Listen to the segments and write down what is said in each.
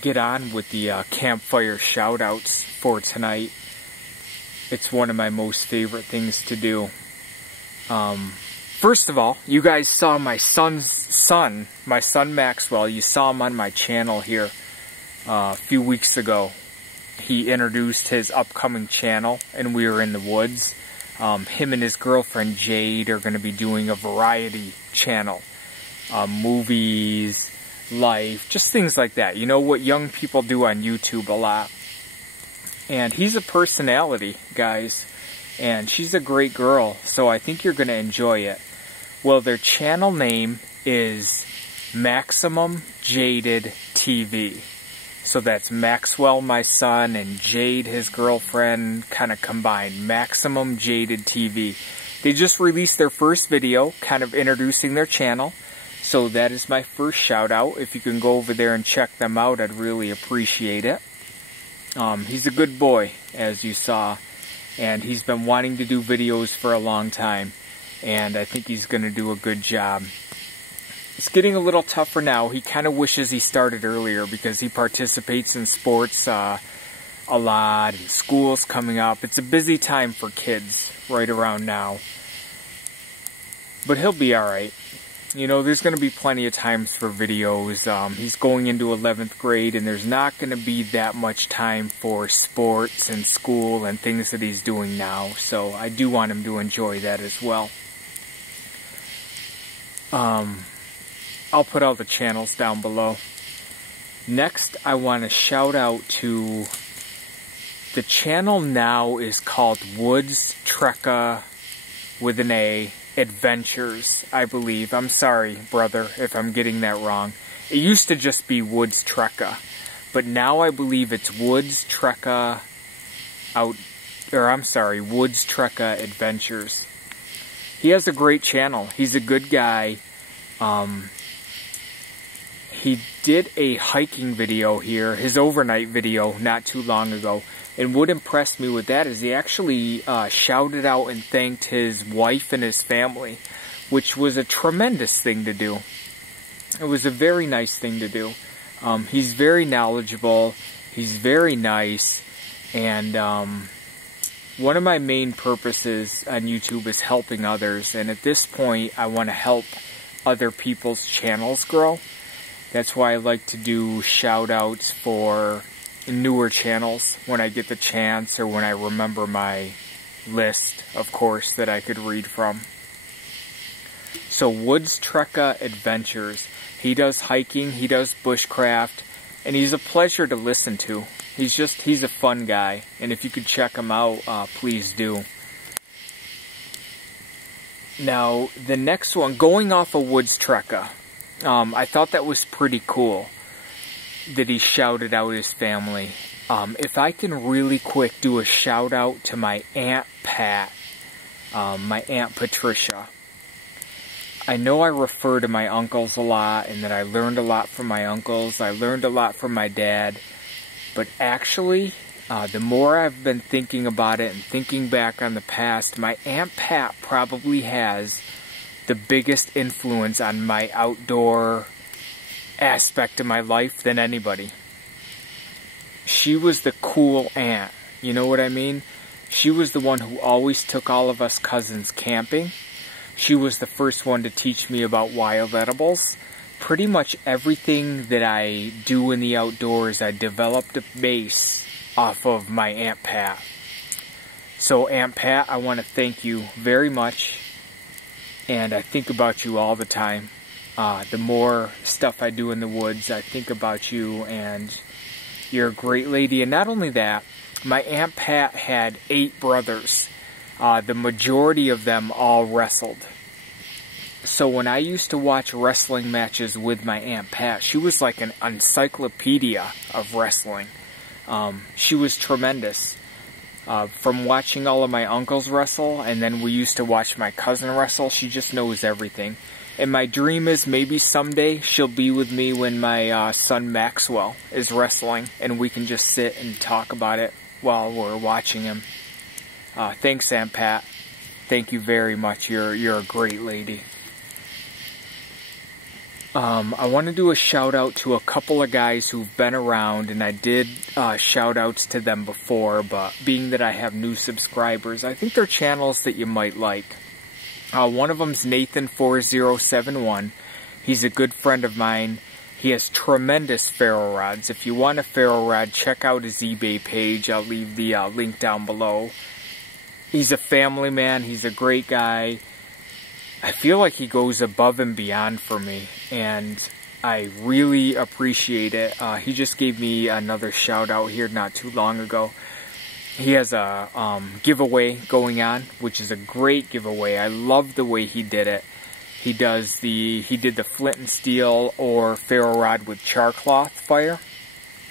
get on with the Campfire Shoutouts for tonight. It's one of my most favorite things to do. First of all, you guys saw my son Maxwell. You saw him on my channel here a few weeks ago. He introduced his upcoming channel, and we were in the woods. Him and his girlfriend Jade are going to be doing a variety channel. Movies, life, just things like that. You know what young people do on YouTube a lot. And he's a personality, guys. And she's a great girl, so I think you're going to enjoy it. Well, their channel name is MaximumJadedTV. So that's Maxwell, my son, and Jade, his girlfriend, kind of combined. MaximumJadedTV. They just released their first video, kind of introducing their channel. So that is my first shout out. If you can go over there and check them out, I'd really appreciate it. He's a good boy, as you saw. And he's been wanting to do videos for a long time. And I think he's going to do a good job. It's getting a little tougher now. He kind of wishes he started earlier because he participates in sports a lot, and school's coming up. It's a busy time for kids right around now. But he'll be alright. You know, there's going to be plenty of times for videos. He's going into 11th grade, and there's not going to be that much time for sports and school and things that he's doing now. So I do want him to enjoy that as well. I'll put all the channels down below. Next, I want to shout out to the channel now is called WoodsTrekka with an A Adventures, I believe. I'm sorry, brother, if I'm getting that wrong. It used to just be WoodsTrekka, but now I believe it's WoodsTrekka WoodsTrekka Adventures. He has a great channel. He's a good guy. He did a hiking video here, his overnight video, not too long ago. And what impressed me with that is he actually shouted out and thanked his wife and his family, which was a tremendous thing to do. It was a very nice thing to do. He's very knowledgeable, he's very nice, and one of my main purposes on YouTube is helping others. And at this point, I want to help other people's channels grow. That's why I like to do shout outs for newer channels when I get the chance, or when I remember my list, of course, that I could read from. So WoodsTrekka Adventures. He does hiking, he does bushcraft, and he's a pleasure to listen to. He's a fun guy, and if you could check him out, please do. Now, the next one, going off of WoodsTrekka, I thought that was pretty cool that he shouted out his family. If I can really quick do a shout out to my Aunt Pat, my Aunt Patricia. I know I refer to my uncles a lot, and that I learned a lot from my uncles. I learned a lot from my dad. But actually, the more I've been thinking about it and thinking back on the past, my Aunt Pat probably has the biggest influence on my outdoor aspect of my life than anybody. She was the cool aunt, you know what I mean? She was the one who always took all of us cousins camping. She was the first one to teach me about wild edibles. Pretty much everything that I do in the outdoors, I developed a base off of my Aunt Pat. So Aunt Pat, I want to thank you very much. And I think about you all the time. The more stuff I do in the woods, I think about you, and you're a great lady. And not only that, my Aunt Pat had 8 brothers. The majority of them all wrestled. So when I used to watch wrestling matches with my Aunt Pat, she was like an encyclopedia of wrestling. She was tremendous. From watching all of my uncles wrestle, and then we used to watch my cousin wrestle, she just knows everything. And my dream is maybe someday she'll be with me when my son Maxwell is wrestling, and we can just sit and talk about it while we're watching him. Thanks, Aunt Pat. Thank you very much. You're a great lady. I want to do a shout out to a couple of guys who've been around, and I did shout outs to them before, but being that I have new subscribers, I think they're channels that you might like. One of them's Nathan4071. He's a good friend of mine. He has tremendous ferro rods. If you want a ferro rod, check out his eBay page. I'll leave the link down below. He's a family man. He's a great guy. I feel like he goes above and beyond for me, and I really appreciate it. He just gave me another shout out here not too long ago. He has a giveaway going on, which is a great giveaway. I love the way he did it. He did the flint and steel or ferro rod with char cloth fire.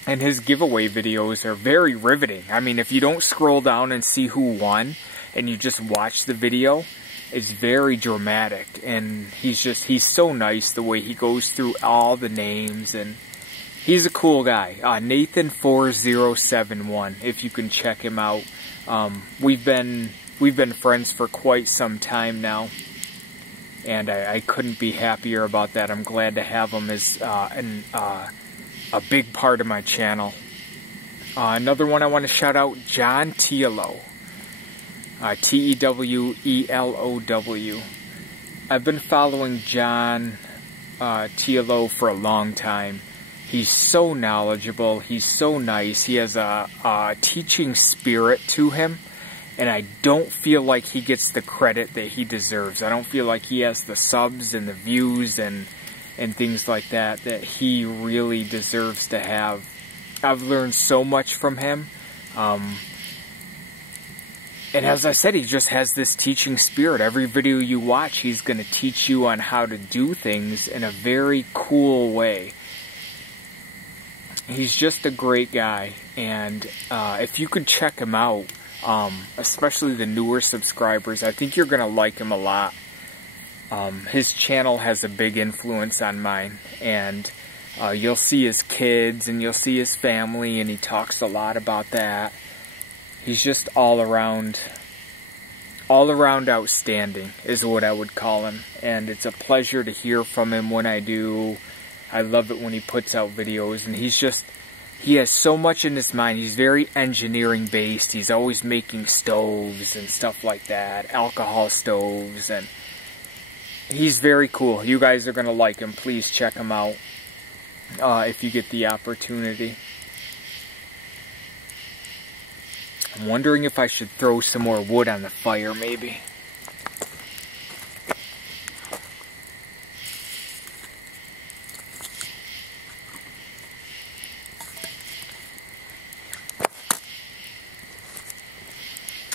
And his giveaway videos are very riveting. I mean, if you don't scroll down and see who won, and you just watch the video, it's very dramatic. And he's so nice the way he goes through all the names, and he's a cool guy. Nathan4071, if you can check him out. We've been friends for quite some time now, and I couldn't be happier about that. I'm glad to have him as a big part of my channel. Another one I want to shout out, John Tewelow. Tewelow. I've been following John Tewelow for a long time. He's so knowledgeable. He's so nice. He has a teaching spirit to him. And I don't feel like he gets the credit that he deserves. I don't feel like he has the subs and the views and things like that he really deserves to have. I've learned so much from him. And as I said, he just has this teaching spirit. Every video you watch, he's going to teach you on how to do things in a very cool way. He's just a great guy. And if you could check him out, especially the newer subscribers, I think you're going to like him a lot. His channel has a big influence on mine, and you'll see his kids and you'll see his family, and he talks a lot about that. He's just all around outstanding is what I would call him, and it's a pleasure to hear from him when I do. I love it when he puts out videos, and he has so much in his mind. He's very engineering based. He's always making stoves and stuff like that, alcohol stoves, and he's very cool. You guys are going to like him. Please check him out if you get the opportunity. I'm wondering if I should throw some more wood on the fire, maybe.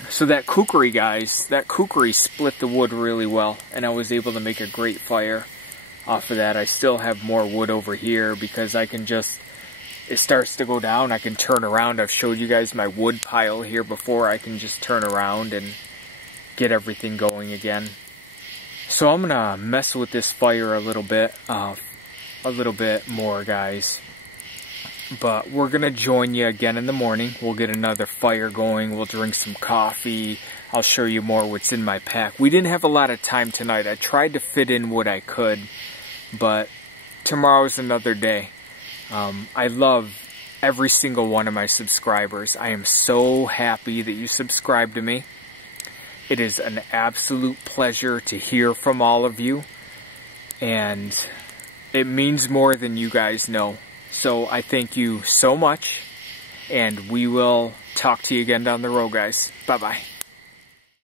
So that kukri, guys, that kukri split the wood really well, and I was able to make a great fire off of that. I still have more wood over here because I can just, it starts to go down, I can turn around. I've showed you guys my wood pile here before. I can just turn around and get everything going again. So I'm gonna mess with this fire a little bit more, guys. But we're gonna join you again in the morning. We'll get another fire going. We'll drink some coffee. I'll show you more what's in my pack. We didn't have a lot of time tonight. I tried to fit in what I could, but tomorrow's another day. I love every single one of my subscribers. I am so happy that you subscribe to me. It is an absolute pleasure to hear from all of you, and it means more than you guys know. So I thank you so much, and we will talk to you again down the road, guys. Bye-bye.